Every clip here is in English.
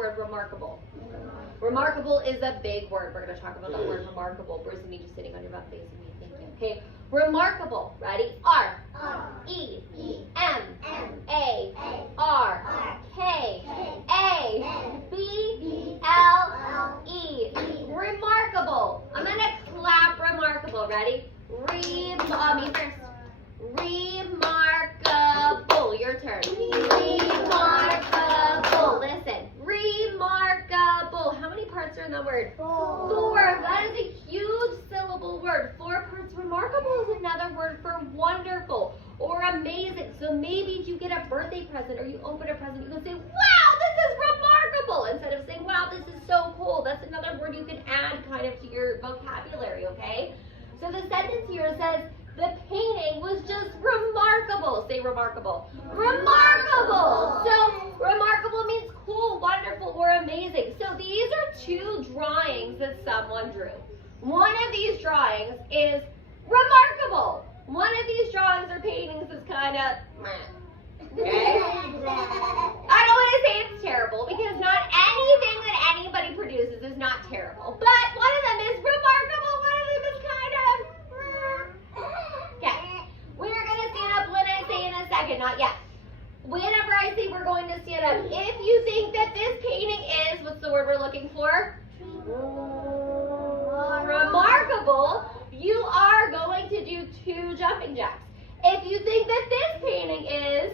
word remarkable? Remarkable is a big word. We're going to talk about the word remarkable. Bruce and me just sitting on your butt facing me thinking. Okay, remarkable. Ready? R-E-M-A-R-K-A-B-L-E. Remarkable. I'm going to clap remarkable. Ready? Me first. Remarkable. Your turn. Remarkable. Listen. Remarkable. How many parts are in that word? 4. That is a huge syllable word. 4 parts. Remarkable is another word for wonderful or amazing. So maybe if you get a birthday present or you open a present, you can say, wow, this is remarkable. Instead of saying, wow, this is so cool. That's another word you can add kind of to your vocabulary, okay? So the sentence here says, the painting was just remarkable. Say remarkable. Remarkable. So remarkable means cool, wonderful, or amazing. So these are 2 drawings that someone drew. One of these drawings is remarkable. One of these drawings or paintings is kind of meh. Okay? I don't want to say it's terrible because not anything that anybody produces is not terrible. But one of them is remarkable. One of them is kind of okay. We're going to stand up when I say in a second, not yet. Whenever I say we're going to stand up, if you think that this painting is, what's the word we're looking for? Remarkable, you are going to do 2 jumping jacks. If you think that this painting is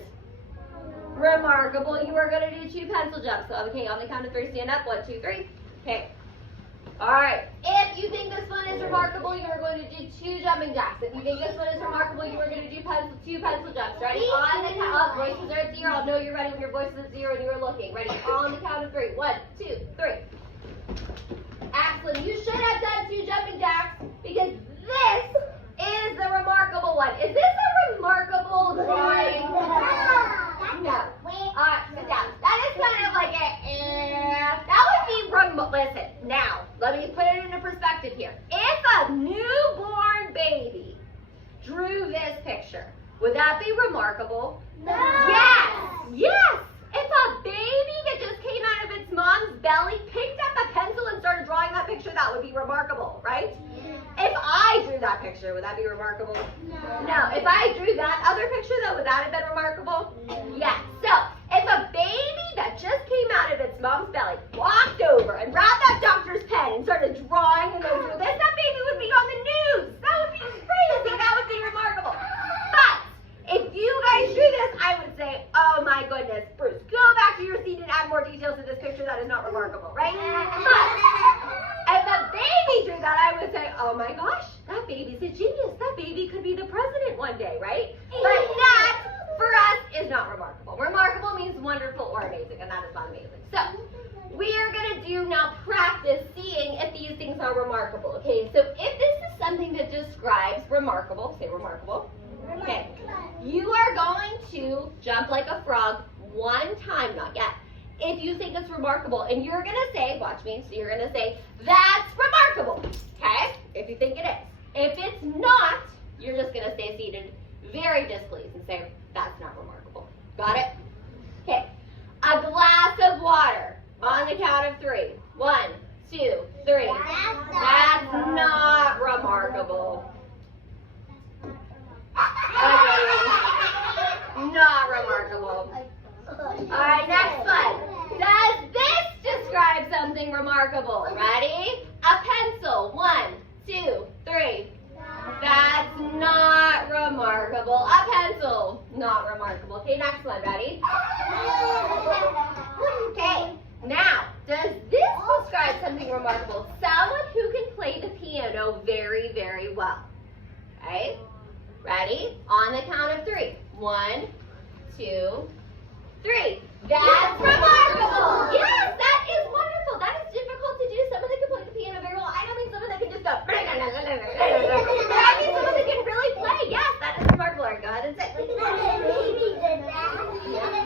remarkable, you are going to do 2 pencil jumps. So, okay, on the count of 3, stand up. 1, 2, 3. Okay. All right. If you think this one is remarkable, you are going to do 2 jumping jacks. If you think this one is remarkable, you are going to do 2 pencil jumps. Ready? On the count. Voices are at 0. I'll know you're ready when your voice is at 0 and you are looking. Ready? On the count of 3. 1, 2, 3. Excellent. You should have done 2 jumping jacks because this is the remarkable one. Is this a remarkable drawing? No. Sit down. That is kind of like that would be listen, now, let me put it into perspective here. If a newborn baby drew this picture, would that be remarkable? No. Yes. Yes. If a baby that just came out of its mom's belly picked up a pencil and started drawing that picture, that would be remarkable, right? If I drew that picture, would that be remarkable? No. If I drew that other picture, though, would that have been remarkable? Yes. So, if a baby that just came out of its mom's belly walked over and grabbed that doctor's pen and started drawing and then drew this, that baby would be on the news. That would be crazy. That would be remarkable. But if you guys drew this, I would say, oh my goodness, Bruce, go back to your seat and add more details to this picture. That is not remarkable, right? But if a baby drew that, I would say, oh my gosh, that baby's a genius. That baby could be the president one day, right? But that, for us, is not remarkable. Remarkable means wonderful or amazing, and that is not amazing. So, we are going to do now practice seeing if these things are remarkable, okay? So, if this is something that describes remarkable, say remarkable. Okay, you are going to jump like a frog 1 time, not yet. If you think it's remarkable, and you're going to say, watch me, so you're going to say, that's remarkable, okay? If you think it is. If it's not, you're just going to stay seated very displeased and say, that's not remarkable. Got it? Okay, a glass of water on the count of 3. 1, 2, 3. That's not remarkable. Not remarkable. Alright, next one. Does this describe something remarkable? Ready? A pencil. 1, 2, 3. That's not remarkable. A pencil. Not remarkable. Okay, next one. Ready? Okay, now, does this describe something remarkable? Someone who can play the piano very, very well. Okay? Ready? On the count of 3. 1, 2, 3. That's remarkable. Yes, that is wonderful. That is difficult to do. Someone that can play the piano very well. I don't mean someone that can just go. But I mean someone that can really play. Yes, that is remarkable. All right, go ahead and sit. Yeah.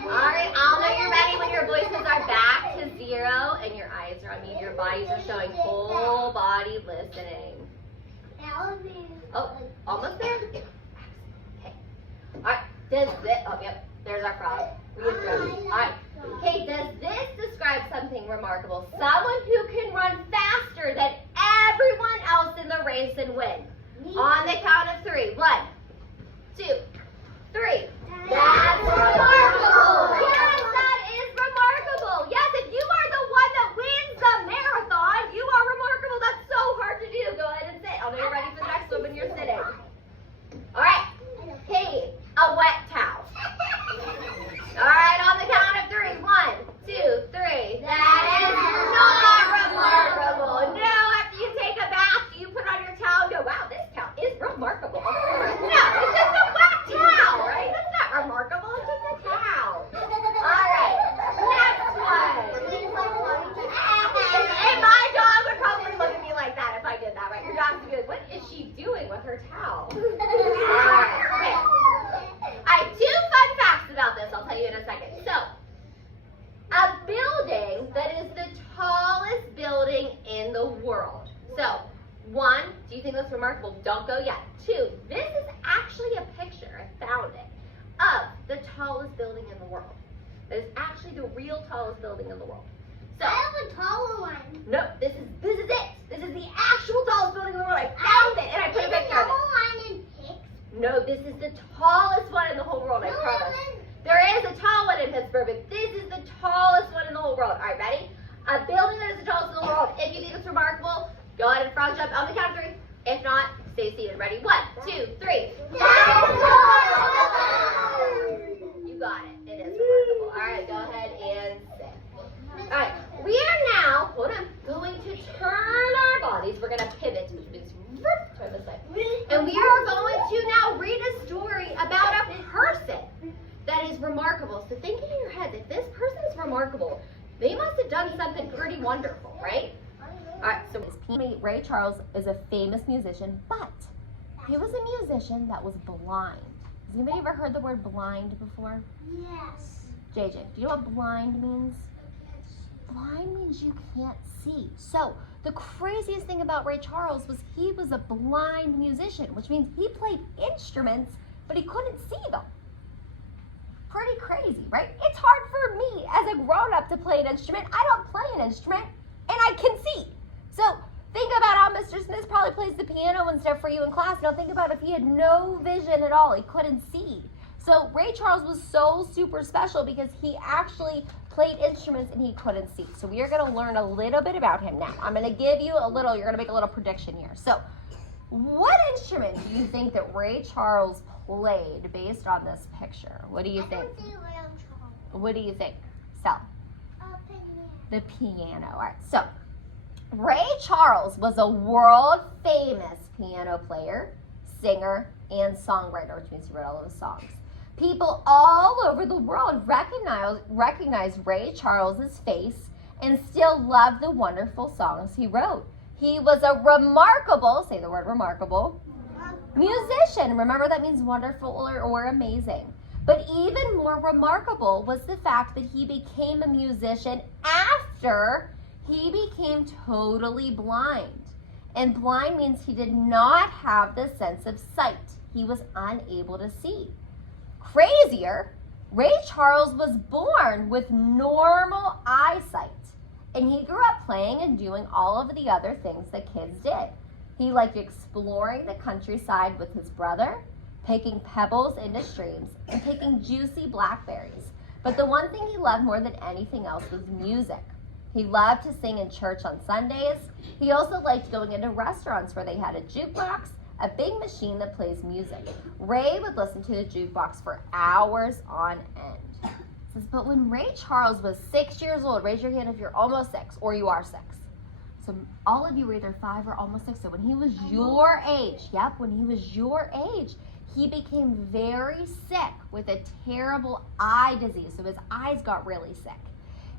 All right, I'll know you're ready when your voices are back to 0 and your eyes are on me. Your bodies are showing whole body listening. Oh, almost there? Okay. All right, does this, oh, yep, there's our frog. All right, Okay, does this describe something remarkable? Someone who can run faster than everyone else in the race and win. On the count of 3. 1, 2, 3. That's remarkable. Yes, that is remarkable. Yes, if you are the one that wins the marathon, you are remarkable. That's so hard to do. Go ahead and sit. I'll know you're ready for the next one when you're sitting. All right. Okay, a wet towel. All right, on the count of 3. 1, 2, 3. That is not remarkable. No, after you take a bath, you put on your towel and go, wow, this towel is remarkable. No, it's just a wet towel, right? That's not remarkable. It's just a towel. All right, next one. And my dog would probably look at me like that if I did that, right? Your dog's good. What is she doing with her towel? All right, okay. I have 2 fun facts about this. I'll tell you in a second. So, a building that is the tallest building in the world. So, 1, do you think that's remarkable? Don't go yet. 2, this is actually a picture, I found it, of the tallest building in the world. That is actually the real tallest building in the world. So, I have a taller one. no, this is it. This is the actual tallest building in the world. I found it and I put a picture of it. No, this is the tallest one in the whole world, I promise. There is a tall one in Pittsburgh, but this is the tallest one in the whole world. All right, ready? A building that is the tallest in the world. If you think it's remarkable, go ahead and frog jump on the count of 3. If not, stay seated. Ready? 1, 2, 3. You got it. It is remarkable. All right, go ahead and sit. All right, we are now, hold on, going to turn our bodies. We're going to pivot, which means turn this way. And we are going to now read a story about a person that is remarkable. So think in your head, if this person is remarkable, they must have done something pretty wonderful, right? All right, so his teammate Ray Charles is a famous musician, but he was a musician that was blind. Has anybody ever heard the word blind before? Yes. JJ, do you know what blind means? Blind means you can't see. So the craziest thing about Ray Charles was he was a blind musician, which means he played instruments, but he couldn't see them. Pretty crazy, right? It's hard for me as a grown-up to play an instrument. I don't play an instrument, and I can see. So think about how Mr. Smith probably plays the piano and stuff for you in class. Now think about if he had no vision at all. He couldn't see. So Ray Charles was so super special because he actually played instruments and he couldn't see. So we are going to learn a little bit about him now. I'm going to give you a little, you're going to make a little prediction here. So what instrument do you think that Ray Charles played based on this picture? What do you think? What do you think? Sal? The piano. All right. So Ray Charles was a world famous piano player, singer, and songwriter, which means he wrote all of his songs. People all over the world recognize Ray Charles's face and still love the wonderful songs he wrote. He was a remarkable, say the word remarkable, musician. Remember, that means wonderful or amazing. But even more remarkable was the fact that he became a musician after he became totally blind. And blind means he did not have the sense of sight. He was unable to see. Crazier, Ray Charles was born with normal eyesight. And he grew up playing and doing all of the other things that kids did. He liked exploring the countryside with his brother, picking pebbles into streams, and picking juicy blackberries. But the one thing he loved more than anything else was music. He loved to sing in church on Sundays. He also liked going into restaurants where they had a jukebox, a big machine that plays music. Ray would listen to the jukebox for hours on end. It says, but when Ray Charles was 6 years old, raise your hand if you're almost 6 or you are 6. So all of you were either 5 or almost 6. So when he was your age, when he was your age, he became very sick with a terrible eye disease. So his eyes got really sick.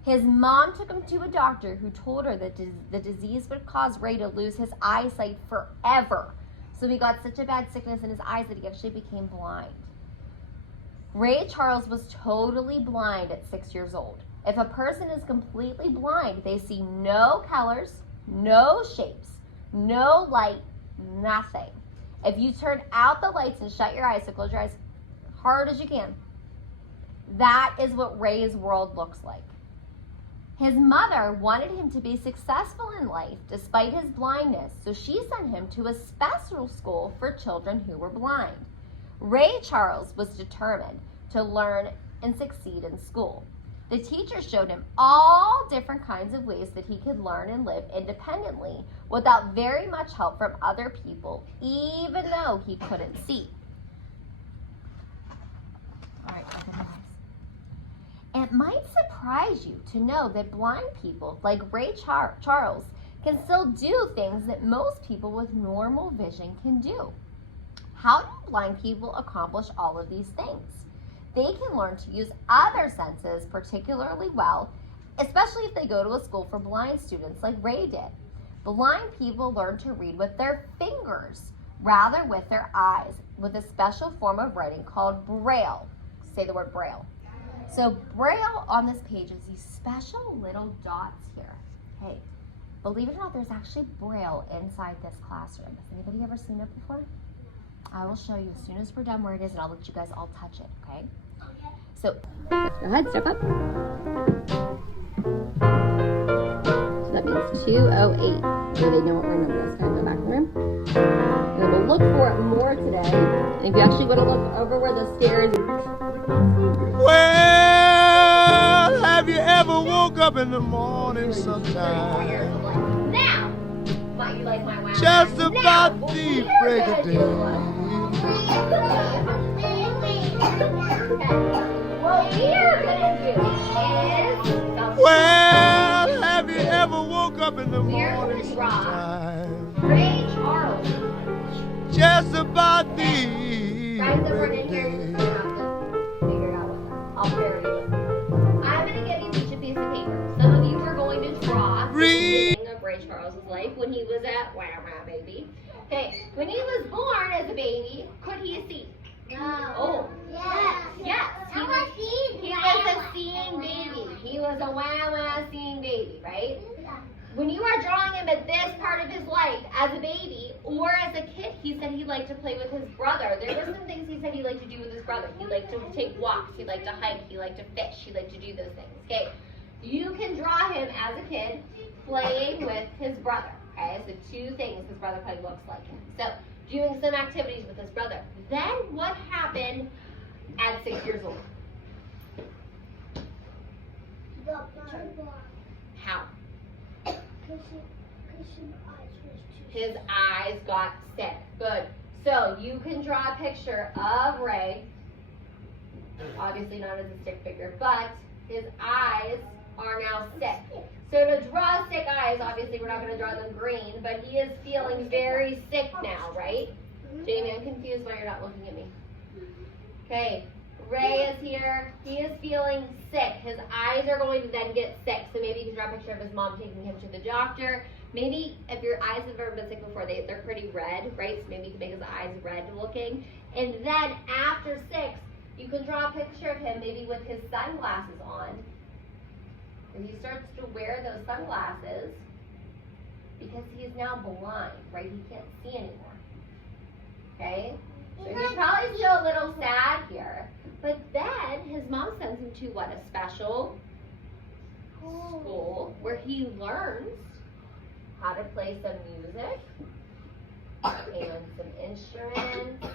His mom took him to a doctor who told her that the disease would cause Ray to lose his eyesight forever. So he got such a bad sickness in his eyes that he actually became blind. Ray Charles was totally blind at 6 years old. If a person is completely blind, they see no colors, no shapes, no light, nothing. If you turn out the lights and shut your eyes, so close your eyes hard as you can. That is what Ray's world looks like. His mother wanted him to be successful in life despite his blindness, so she sent him to a special school for children who were blind. Ray Charles was determined to learn and succeed in school. The teacher showed him all different kinds of ways that he could learn and live independently without very much help from other people, even though he couldn't see. All right, open your eyes. It might surprise you to know that blind people like Ray Charles can still do things that most people with normal vision can do. How do blind people accomplish all of these things? They can learn to use other senses particularly well, especially if they go to a school for blind students like Ray did. Blind people learn to read with their fingers rather with their eyes, with a special form of writing called Braille. Say the word Braille. So Braille on this page is these special little dots here. Hey, believe it or not, there's actually Braille inside this classroom. Has anybody ever seen it before? I will show you as soon as we're done where it is, and I'll let you guys all touch it, okay? Okay. So, go ahead, step up. So that means 208. So they know what room it is. Can I go back in the room? And we'll look for it more today. And if you actually want to look over where the stairs Well, have you ever woke up in the morning sometime? Now, might you like my wow? Just about the break of day. What we are gonna do is Well, have you ever woke up in the we're morning gonna draw sometime? Ray Charles. Just about the Guys that weren't break in of here, you're day. gonna have to figure it out with them. I'll pair you with them. I'm gonna give you each a piece of paper. Some of you are going to draw the Read. beginning of Ray Charles' life when he was at Wow Baby. Okay, when he was born as a baby, could he see? No. Oh, Yes. yes. He was a seeing baby. He was a wow seeing baby, right? When you are drawing him at this part of his life as a baby or as a kid, he said he liked to play with his brother. There were some things he said he liked to do with his brother. He liked to take walks. He liked to hike. He liked to fish. He liked to do those things. Okay, you can draw him as a kid playing with his brother. Okay, so two things his brother probably looks like him. So doing some activities with his brother. Then what happened at 6 years old? How? His eyes got sick. Good. So you can draw a picture of Ray. Obviously not as a stick figure, but his eyes are now sick. So to draw sick eyes, obviously we're not going to draw them green, but he is feeling very sick now, right? Jamie, I'm confused why you're not looking at me. Okay, Ray is here. He is feeling sick. His eyes are going to then get sick. So maybe you can draw a picture of his mom taking him to the doctor. Maybe if your eyes have ever been sick before, they're pretty red, right? So maybe you can make his eyes red looking. And then after 6, you can draw a picture of him maybe with his sunglasses on. And he starts to wear those sunglasses because he is now blind, right? He can't see anymore. Okay? So he's probably still a little sad here. But then his mom sends him to what? A special school where he learns how to play some music and some instruments